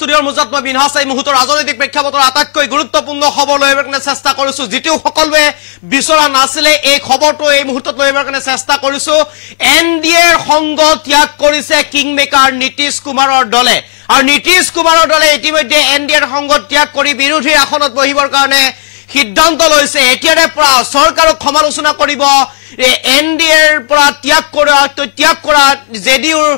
ষ্টুডিঅ'ৰ মুজাত মই বিনহাছ এই মুহূৰ্তৰ ৰাজনৈতিক প্ৰেক্ষাপটৰ আটাইতকৈ গুৰুত্বপূৰ্ণ খবৰ লৈ আহিবৰ কাৰণে চেষ্টা কৰিছো যিটো সকলোৱে বিচৰা নাছিলে এই খবৰটো এই মুহূৰ্তত লৈ আহিবৰ কাৰণে চেষ্টা কৰিছো এনডিএৰ সংগ ত্যাগ কৰিছে কিংমেকাৰ নীতিশ কুমাৰৰ দলে আৰু নীতিশ কুমাৰৰ দলে ইতিমধ্যে এনডিএৰ সংগ ত্যাগ কৰি বিৰোধী আসনত বহিবৰ কাৰণে সিদ্ধান্ত লৈছে এতিয়াৰে পৰা চৰকাৰক সমালোচনা কৰিব এনডিএৰ পৰা ত্যাগ কৰা জেডিউৰ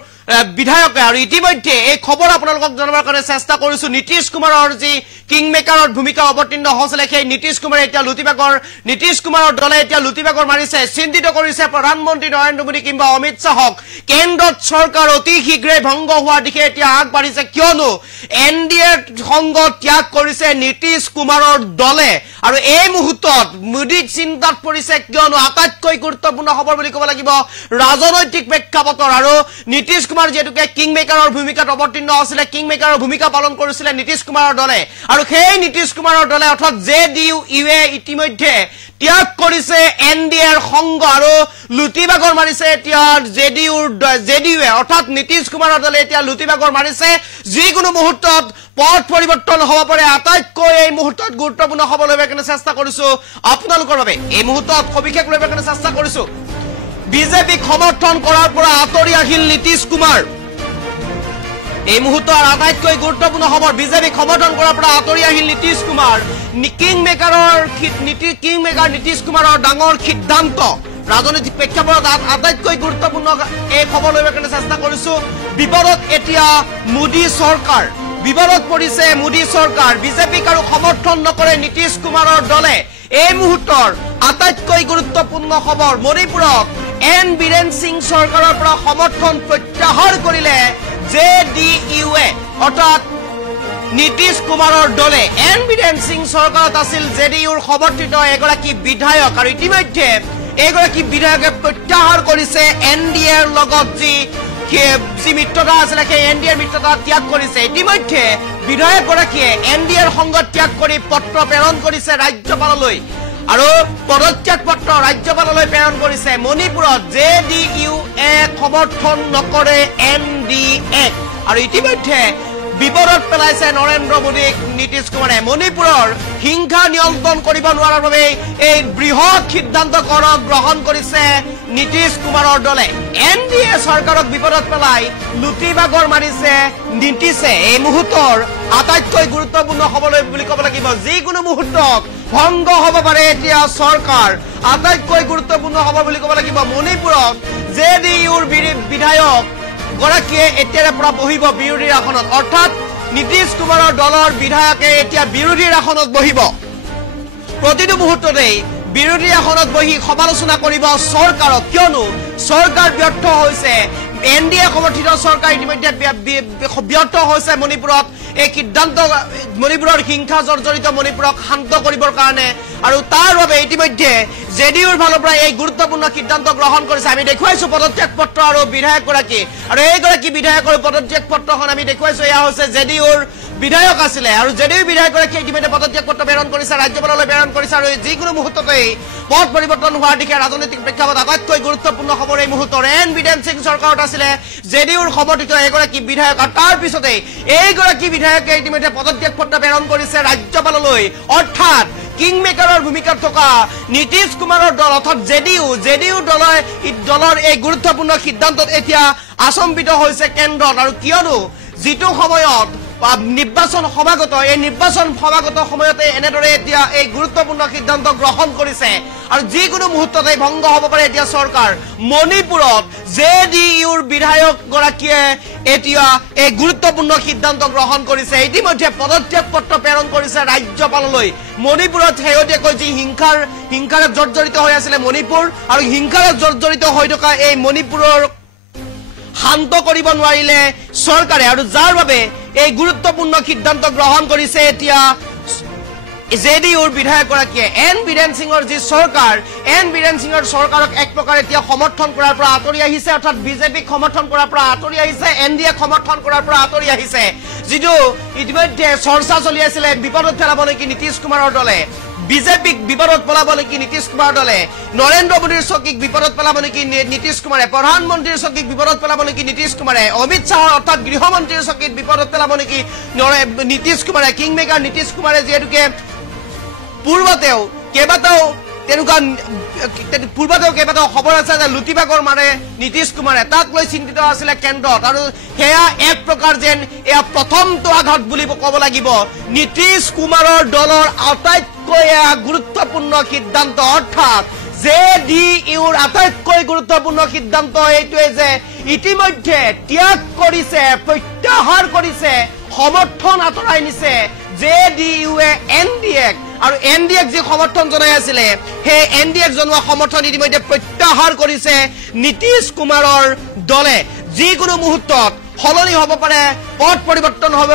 বিধায়কে আৰু ইতিমধ্যে এই খবৰ আপোনালোকক জনাবৰ কাৰণে চেষ্টা কৰিছো নীতিশ কুমাৰৰ যি কিংমেকাৰৰ ভূমিকা অৱতীৰ্ণ হৈছিলে সেই নীতিশ কুমাৰে এতিয়া নীতিশ কুমাৰৰ দলে এতিয়া লুটিবাগৰ মাৰিছে চিন্তিত কৰিছে প্ৰধানমন্ত্ৰী নৰেন্দ্ৰ মোদী কিংবা অমিত শাহক কেন্দ্ৰত চৰকাৰ অতি শীঘ্ৰে ভংগ হোৱাৰ দিশে এতিয়া আগবাঢ়িছে কিয়নো এনডিএৰ সংগ ত্যাগ কৰিছে নীতিশ কুমাৰৰ দলে আৰু এই মুহূৰ্তত মোদী চিন্তাত পৰিছে কিয়নো আটাইতকৈ গুৰুত্বপূৰ্ণ খবৰ বুলি ক'ব লাগিব ৰাজনৈতিক প্ৰেক্ষাপটৰ আৰু নীতিশ কুমাৰ যেতুকে কিংমেকাৰৰ ভূমিকাত অৱতীৰ্ণ হৈছিলে কিংমেকাৰৰ ভূমিকা পালন কৰিছিলে নীতিশ কুমাৰৰ দলে আৰু সেই নীতিশ কুমাৰৰ দলে অৰ্থাৎ জেডিইউৱে ইতিমধ্যে ত্যাগ কৰিছে এনডিএৰ সংগ আৰু লুটিবাগৰ মাৰিছে এতিয়া জেডিইউৱে অৰ্থাৎ নীতিশ কুমাৰৰ দলে এতিয়া লুটিবাগৰ মাৰিছে যিকোনো মুহূৰ্তত পথ পৰিৱৰ্তন হ'ব পাৰে আটাইতকৈ এই মুহূৰ্তত গুৰুত্বপূৰ্ণ খবৰ ল'বৰ কাৰণে চেষ্টা কৰিছো আপোনালোকৰ বাবে এই মুহূৰ্তত সবিশেষ ল'বৰ কাৰণে চেষ্টা কৰিছো বিজেপিক সমৰ্থন কৰাৰ পৰা আঁতৰি আহিল নীতিশ কুমাৰ এই মুহূৰ্তৰ আটাইতকৈ গুৰুত্বপূৰ্ণ খবৰ বিজেপিক সমৰ্থন কৰাৰ পৰা আঁতৰি আহিল নীতিশ কুমাৰ কিংমেকাৰ নীতিশ কুমাৰৰ ডাঙৰ সিদ্ধান্ত ৰাজনৈতিক প্ৰেক্ষাপটত আটাইতকৈ গুৰুত্বপূৰ্ণ এই খবৰ ল'বৰ কাৰণে চেষ্টা কৰিছো বিপদত এতিয়া মোদী চৰকাৰ বিপদত পৰিছে মোদী চৰকাৰ বিজেপিক আৰু সমৰ্থন নকৰে নীতিশ কুমাৰৰ দলে এই মুহূৰ্তৰ আটাইতকৈ গুৰুত্বপূৰ্ণ খবৰ মণিপুৰক এন বীৰেন সিং চৰকাৰৰ পৰা সমৰ্থন প্ৰত্যাহাৰ কৰিলে জেডিইউৱে অৰ্থাৎ নীতিশ কুমাৰৰ দলে এন বীৰেন সিং চৰকাৰত আছিল জেডিইউৰ সমৰ্থিত এগৰাকী বিধায়ক আৰু ইতিমধ্যে এগৰাকী বিধায়কে প্ৰত্যাহাৰ কৰিছে এনডিএৰ লগত যি মিত্ৰতা আছিলে সেই এনডিএৰ মিত্ৰতা ত্যাগ কৰিছে ইতিমধ্যে বিধায়কগৰাকীয়ে এনডিএৰ সংগ ত্যাগ কৰি পত্ৰ প্ৰেৰণ কৰিছে ৰাজ্যপাললৈ আৰু পদত্যাগ পত্ৰ ৰাজ্যপাললৈ প্ৰেৰণ কৰিছে মণিপুৰত জেডিইউৱে সমৰ্থন নকৰে এনডিএক আৰু ইতিমধ্যে বিপদত পেলাইছে নৰেন্দ্ৰ মোদীক নীতিশ কুমাৰে মণিপুৰৰ হিংসা নিয়ন্ত্ৰণ কৰিব নোৱাৰাৰ বাবে এই বৃহৎ সিদ্ধান্ত গ্ৰহণ কৰিছে নীতিশ কুমাৰৰ দলে এনডিএ চৰকাৰক বিপদত পেলাই লুটিবাগৰ মাৰিছে নীতিশে এই মুহূৰ্তৰ আটাইতকৈ গুৰুত্বপূৰ্ণ খবৰ বুলি ক'ব লাগিব যিকোনো মুহূৰ্তত ভংগ হ'ব পাৰে এতিয়া চৰকাৰ আটাইতকৈ গুৰুত্বপূৰ্ণ খবৰ বুলি ক'ব লাগিব মণিপুৰত জেডিইউৰ বিধায়ক গৰাকীয়ে এতিয়াৰে পৰা বহিব বিৰোধীৰ আসনত অৰ্থাৎ নীতিশ কুমাৰৰ দলৰ বিধায়কে এতিয়া বিৰোধীৰ আসনত বহিব প্ৰতিটো মুহূৰ্ততেই বিৰোধী আসনত বহি সমালোচনা কৰিব চৰকাৰক কিয়নো চৰকাৰ ব্যৰ্থ হৈছে এনডিএ সমৰ্থিত চৰকাৰ ইতিমধ্যে ব্যৰ্থ হৈছে মণিপুৰত এই সিদ্ধান্ত মণিপুৰৰ হিংসা জৰ্জৰিত মণিপুৰক শান্ত কৰিবৰ কাৰণে আৰু তাৰ বাবে ইতিমধ্যে জেডিইউৰ ফালৰ পৰা এই গুৰুত্বপূৰ্ণ সিদ্ধান্ত গ্ৰহণ কৰিছে আমি দেখুৱাইছো পদত্যাগ পত্ৰ আৰু বিধায়কগৰাকী আৰু এইগৰাকী বিধায়কৰ পদত্যাগ পত্ৰখন আমি দেখুৱাইছো এয়া হৈছে জেডিইউৰ বিধায়ক আছিলে আৰু জেডিইউ বিধায়কগৰাকীয়ে ইতিমধ্যে পদত্যাগ পত্ৰ প্ৰেৰণ কৰিছে ৰাজ্যপাললৈ প্ৰেৰণ কৰিছে আৰু যিকোনো মুহূৰ্ততেই পথ পৰিৱৰ্তন হোৱাৰ দিশে ৰাজনৈতিক প্ৰেক্ষাপট আটাইতকৈ গুৰুত্বপূৰ্ণ খবৰ এই মুহূৰ্তৰ এন বীৰেন সিং চৰকাৰত আছিলে জেডিইউৰ সমৰ্থিত এগৰাকী বিধায়ক আৰু তাৰ পিছতেই এইগৰাকী বিধায়কে ইতিমধ্যে পদত্যাগ পত্ৰ প্ৰেৰণ কৰিছে ৰাজ্যপাললৈ অৰ্থাৎ কিংমেকাৰৰ ভূমিকাত থকা নীতিশ কুমাৰৰ দল অৰ্থাৎ জেডিইউ দলৰ এই গুৰুত্বপূৰ্ণ সিদ্ধান্তত এতিয়া আচম্বিত হৈছে কেন্দ্ৰত আৰু কিয়নো যিটো সময়ত নিৰ্বাচন সমাগত এই নিৰ্বাচন সমাগত সময়তে এনেদৰে এতিয়া এই গুৰুত্বপূৰ্ণ সিদ্ধান্ত গ্ৰহণ কৰিছে আৰু যিকোনো মুহূৰ্ততে ভংগ হ'ব পাৰে এতিয়া চৰকাৰ মণিপুৰত জেডিইউৰ বিধায়ক গৰাকীয়ে এতিয়া এই গুৰুত্বপূৰ্ণ সিদ্ধান্ত গ্ৰহণ কৰিছে ইতিমধ্যে পদত্যাগ পত্ৰ প্ৰেৰণ কৰিছে ৰাজ্যপাললৈ মণিপুৰত শেহতীয়াকৈ যি হিংসাৰে জৰ্জৰিত হৈ আছিলে মণিপুৰ আৰু হিংসাৰে জৰ্জৰিত হৈ থকা এই মণিপুৰৰ শান্ত কৰিব নোৱাৰিলে চৰকাৰে আৰু যাৰ বাবে এই গুৰুত্বপূৰ্ণ সিদ্ধান্ত গ্ৰহণ কৰিছে এতিয়া জেডিইউৰ বিধায়কগৰাকীয়ে এন বীৰেন সিঙৰ যি চৰকাৰ এন বীৰেন সিঙৰ চৰকাৰক এক প্ৰকাৰ এতিয়া সমৰ্থন কৰাৰ পৰা আঁতৰি আহিছে অৰ্থাৎ বিজেপিক সমৰ্থন কৰাৰ পৰা আঁতৰি আহিছে এনডিএক সমৰ্থন কৰাৰ পৰা আঁতৰি আহিছে যিটো ইতিমধ্যে চৰ্চা চলি আছিলে বিপদত পেলাব নেকি নীতিশ কুমাৰৰ দলে বিজেপিক বিপদত পেলাব নেকি নীতিশ কুমাৰ দলে নৰেন্দ্ৰ মোদীৰ চকীক বিপদত পেলাব নেকি নীতিশ কুমাৰে প্ৰধানমন্ত্ৰীৰ চকীক বিপদত পেলাব নেকি নীতিশ কুমাৰে অমিত শ্বাহ অৰ্থাৎ গৃহমন্ত্ৰীৰ চকীক বিপদত পেলাব নেকি নীতিশ কুমাৰে কিংমেকাৰ নীতিশ কুমাৰে যেহেতুকে পূৰ্বতেও কেইবাটাও কেইবাটাও খবৰ আছে যে লুটিবাগৰ মাৰে নীতিশ কুমাৰে তাক লৈ চিন্তিত আছিলে কেন্দ্ৰত আৰু সেয়া এক প্ৰকাৰ যেন এয়া প্ৰথমটো আঘাত বুলি ক'ব লাগিব নীতিশ কুমাৰৰ দলৰ আটাইতকৈ গুৰুত্বপূৰ্ণ সিদ্ধান্ত অৰ্থাৎ জেডিইউৰ আটাইতকৈ গুৰুত্বপূৰ্ণ সিদ্ধান্ত এইটোৱে যে ইতিমধ্যে ত্যাগ কৰিছে প্ৰত্যাহাৰ কৰিছে সমৰ্থন আঁতৰাই নিছে জেডিইউৱে এনডিএক আৰু এনডিএক যি সমৰ্থন জনাই আছিলে সেই এনডিএক জনোৱা সমৰ্থন ইতিমধ্যে প্ৰত্যাহাৰ কৰিছে নীতিশ কুমাৰৰ দলে যিকোনো মুহূৰ্তত সলনি হ'ব পাৰে পথ পৰিৱৰ্তন হ'ব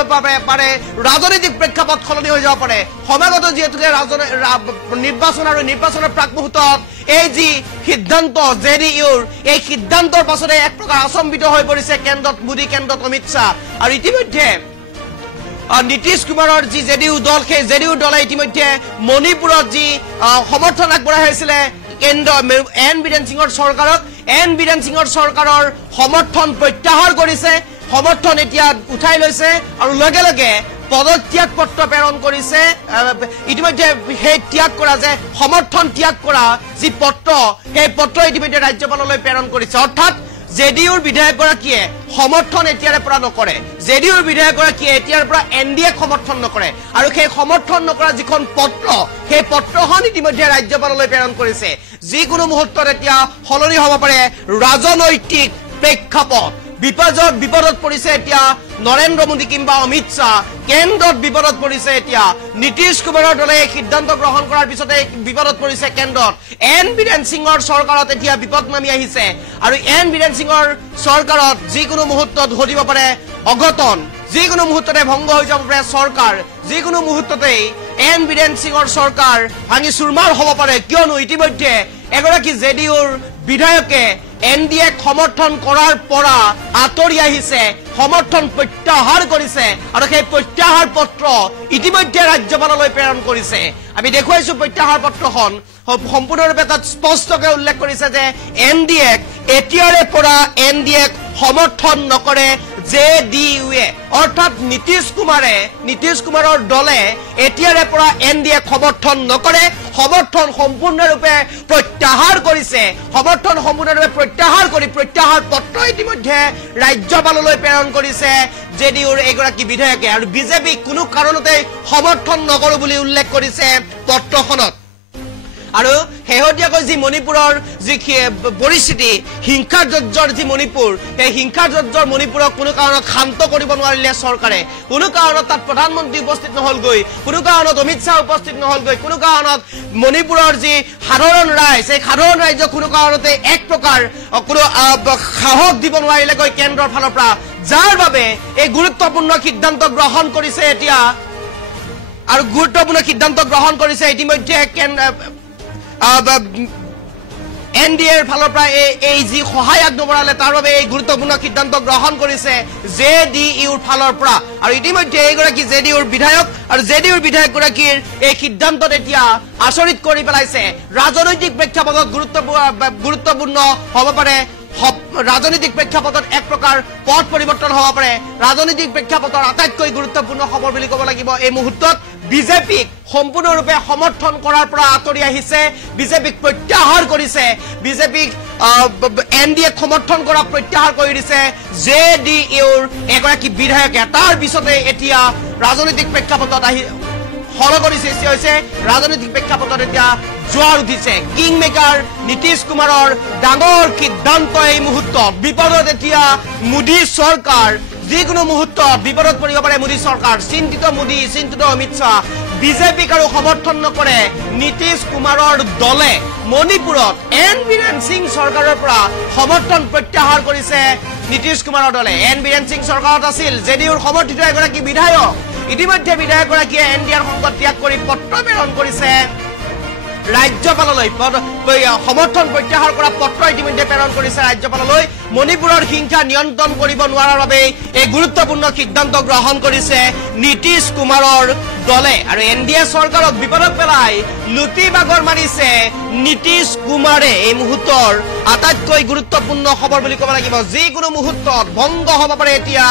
পাৰে ৰাজনৈতিক প্ৰেক্ষাপট সলনি হৈ যাব পাৰে সমাগত যিহেতুকে নিৰ্বাচন আৰু নিৰ্বাচনৰ প্ৰাক মুহূৰ্তত এই যি সিদ্ধান্ত জেডিইউৰ এই সিদ্ধান্তৰ পাছতে এক প্ৰকাৰ আচম্বিত হৈ পৰিছে কেন্দ্ৰত মোদী কেন্দ্ৰত অমিত শ্বাহ আৰু ইতিমধ্যে নীতিশ কুমাৰৰ যি জেডিইউ দল সেই জেডিইউ দলে ইতিমধ্যে মণিপুৰত যি সমৰ্থন আগবঢ়াই হৈছিলে এন বীৰেন সিঙৰ চৰকাৰক এন বীৰেন সিঙৰ চৰকাৰৰ সমৰ্থন প্ৰত্যাহাৰ কৰিছে সমৰ্থন এতিয়া উঠাই লৈছে আৰু লগে লগে পদত্যাগ পত্ৰ প্ৰেৰণ কৰিছে ইতিমধ্যে সেই ত্যাগ কৰা যে সমৰ্থন ত্যাগ কৰা যি পত্ৰ সেই পত্ৰ ইতিমধ্যে ৰাজ্যপাললৈ প্ৰেৰণ কৰিছে অৰ্থাৎ জেডিইউৰ বিধায়কগৰাকীয়ে সমৰ্থন এতিয়াৰে পৰা নকৰে জেডিইউৰ বিধায়কগৰাকীয়ে এতিয়াৰ পৰা এনডিএক সমৰ্থন নকৰে আৰু সেই সমৰ্থন নকৰা যিখন পত্ৰ সেই পত্ৰখন ইতিমধ্যে ৰাজ্যপাললৈ প্ৰেৰণ কৰিছে যিকোনো মুহূৰ্তত এতিয়া সলনি হ'ব পাৰে ৰাজনৈতিক প্ৰেক্ষাপট বিপদত পৰিছে এতিয়া নৰেন্দ্ৰ মোদী কিংবা অমিত শ্বাহ কেন্দ্ৰত বিপদত পৰিছে এতিয়া নীতিশ কুমাৰৰ দলে এই সিদ্ধান্ত গ্ৰহণ কৰাৰ পিছতে বিপদত পৰিছে কেন্দ্ৰত এন বীৰেন সিঙৰ চৰকাৰত এতিয়া বিপদ নামি আহিছে আৰু এন বীৰেন সিঙৰ চৰকাৰত যিকোনো মুহূৰ্তত ঘটিব পাৰে অঘটন যিকোনো মুহূৰ্ততে ভংগ হৈ যাব পাৰে চৰকাৰ যিকোনো মুহূৰ্ততেই এন বীৰেন সিঙৰ চৰকাৰ ভাঙি চুৰমাৰ হ'ব পাৰে কিয়নো ইতিমধ্যে এগৰাকী জেডিইউৰ বিধায়কে এনডিএক সমৰ্থন কৰাৰ পৰা আঁতৰি আহিছে সমৰ্থন প্ৰত্যাহাৰ কৰিছে আৰু সেই প্ৰত্যাহাৰ পত্ৰ ইতিমধ্যে ৰাজ্যপাললৈ প্ৰেৰণ কৰিছে আমি দেখুৱাইছো প্ৰত্যাহাৰ পত্ৰখন সম্পূৰ্ণৰূপে তাত স্পষ্টকৈ উল্লেখ কৰিছে যে এনডিএক এতিয়াৰে পৰা এনডিএক সমৰ্থন নকৰে জেডিইউৱে অৰ্থাৎ নীতিশ কুমাৰৰ দলে এতিয়াৰে পৰা এনডিএক সমৰ্থন নকৰে সমৰ্থন সম্পূৰ্ণৰূপে প্ৰত্যাহাৰ কৰিছে সমৰ্থন সম্পূৰ্ণৰূপে প্ৰত্যাহাৰ কৰি প্ৰত্যাহাৰ পত্ৰ ইতিমধ্যে ৰাজ্যপাললৈ প্ৰেৰণ কৰিছে জেডিইউৰ এগৰাকী বিধায়কে আৰু বিজেপি কোনো কাৰণতে সমৰ্থন নকৰো বুলি উল্লেখ কৰিছে পত্ৰখনত আৰু শেহতীয়াকৈ যি মণিপুৰৰ যি পৰিস্থিতি হিংসাজৰ্জৰ যি মণিপুৰ সেই হিংসাজৰ্জৰ মণিপুৰক কোনো কাৰণত শান্ত কৰিব নোৱাৰিলে চৰকাৰে কোনো কাৰণত তাত প্ৰধানমন্ত্ৰী উপস্থিত নহলগৈ কোনো কাৰণত অমিত শ্বাহ উপস্থিত নহলগৈ কোনো কাৰণত মণিপুৰৰ যি সাধাৰণ ৰাইজ সেই সাধাৰণ ৰাইজক কোনো কাৰণতে এক প্ৰকাৰ কোনো সাহস দিব নোৱাৰিলেগৈ কেন্দ্ৰৰ ফালৰ পৰা যাৰ বাবে এই গুৰুত্বপূৰ্ণ সিদ্ধান্ত গ্ৰহণ কৰিছে এতিয়া আৰু গুৰুত্বপূৰ্ণ সিদ্ধান্ত গ্ৰহণ কৰিছে ইতিমধ্যে এনডিএৰ ফালৰ পৰা এই যি সহায় আগবঢ়ালে তাৰ বাবে এই গুৰুত্বপূৰ্ণ সিদ্ধান্ত গ্ৰহণ কৰিছে জেডিইউৰ ফালৰ পৰা আৰু ইতিমধ্যে এইগৰাকী জেডিইউৰ বিধায়ক আৰু জেডিইউৰ বিধায়কগৰাকীৰ এই সিদ্ধান্তত এতিয়া আচৰিত কৰি পেলাইছে ৰাজনৈতিক প্ৰেক্ষাপটত গুৰুত্বপূৰ্ণ হ'ব পাৰে ৰাজনৈতিক প্ৰেক্ষাপটত এক প্ৰকাৰ পথ পৰিৱৰ্তন হ'ব পাৰে ৰাজনৈতিক প্ৰেক্ষাপটৰ আটাইতকৈ গুৰুত্বপূৰ্ণ খবৰ বুলি ক'ব লাগিব এই মুহূৰ্তত বিজেপিক সম্পূৰ্ণৰূপে সমৰ্থন কৰাৰ পৰা আঁতৰি আহিছে বিজেপিক প্ৰত্যাহাৰ কৰিছে বিজেপিক এনডিএক সমৰ্থন কৰা প্ৰত্যাহাৰ কৰি দিছে জেডিইউৰ এগৰাকী বিধায়কে তাৰ পিছতে এতিয়া ৰাজনৈতিক প্ৰেক্ষাপটত আহি হলগৰি সৃষ্টি হৈছে ৰাজনৈতিক প্ৰেক্ষাপটত এতিয়া জোৱাৰ উঠিছে কিংমেকাৰ নীতিশ কুমাৰৰ ডাঙৰ সিদ্ধান্ত এই মুহূৰ্তত বিপদত এতিয়া মোদী চৰকাৰ যিকোনো মুহূৰ্তত বিপদত পৰিব পাৰে মোদী চৰকাৰ চিন্তিত মোদী চিন্তিত অমিত শ্বাহ বিজেপিক আৰু সমৰ্থন নকৰে নীতিশ কুমাৰৰ দলে মণিপুৰত এন বীৰেন সিং চৰকাৰৰ পৰা সমৰ্থন প্ৰত্যাহাৰ কৰিছে নীতিশ কুমাৰৰ দলে এন বীৰেন সিং চৰকাৰত আছিল জেডিইউৰ সমৰ্থিত এগৰাকী বিধায়ক ইতিমধ্যে বিধায়কগৰাকীয়ে এনডিএৰ সংগত ত্যাগ কৰি পত্ৰ প্ৰেৰণ কৰিছে ৰাজ্যপাললৈ সমৰ্থন প্ৰত্যাহাৰ কৰা পত্ৰ ইতিমধ্যে প্ৰেৰণ কৰিছে ৰাজ্যপাললৈ মণিপুৰৰ হিংসা নিয়ন্ত্ৰণ কৰিব নোৱাৰাৰ বাবে এই গুৰুত্বপূৰ্ণ সিদ্ধান্ত গ্ৰহণ কৰিছে নীতিশ কুমাৰৰ দলে আৰু এনডিএ চৰকাৰক বিপদত পেলাই লুটি বাগৰ মাৰিছে নীতিশ কুমাৰে এই মুহূৰ্তৰ আটাইতকৈ গুৰুত্বপূৰ্ণ খবৰ বুলি ক'ব লাগিব যিকোনো মুহূৰ্তত ভংগ হ'ব পাৰে এতিয়া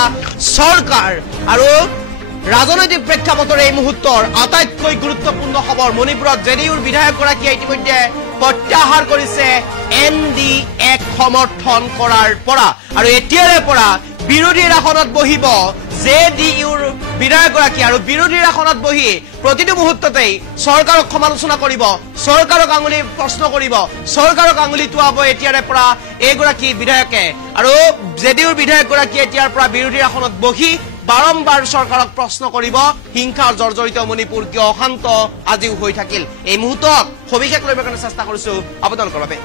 চৰকাৰ আৰু ৰাজনৈতিক প্ৰেক্ষাপটৰ এই মুহূৰ্তৰ আটাইতকৈ গুৰুত্বপূৰ্ণ খবৰ মণিপুৰত জেডিইউৰ বিধায়কগৰাকীয়ে ইতিমধ্যে প্ৰত্যাহাৰ কৰিছে এনডিএক সমৰ্থন কৰাৰ পৰা আৰু এতিয়াৰে পৰা বিৰোধীৰ আসনত বহিব জেডিইউৰ বিধায়কগৰাকী আৰু বিৰোধীৰ আসনত বহি প্ৰতিটো মুহূৰ্ততেই চৰকাৰক সমালোচনা কৰিব চৰকাৰক আঙুলি প্ৰশ্ন কৰিব চৰকাৰক আঙুলি টুৱাব এতিয়াৰে পৰা এইগৰাকী বিধায়কে আৰু জেডিইউৰ বিধায়কগৰাকী এতিয়াৰ পৰা বিৰোধীৰ আসনত বহি বাৰম্বাৰ চৰকাৰক প্ৰশ্ন কৰিব হিংসাৰ জৰ্জৰিত মণিপুৰ কিয় অশান্ত আজিও হৈ থাকিল এই মুহূৰ্তত সবিশেষ লবৰ কাৰণে চেষ্টা কৰিছো আপোনালোকৰ বাবে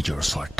ৰাইজৰ ওচৰত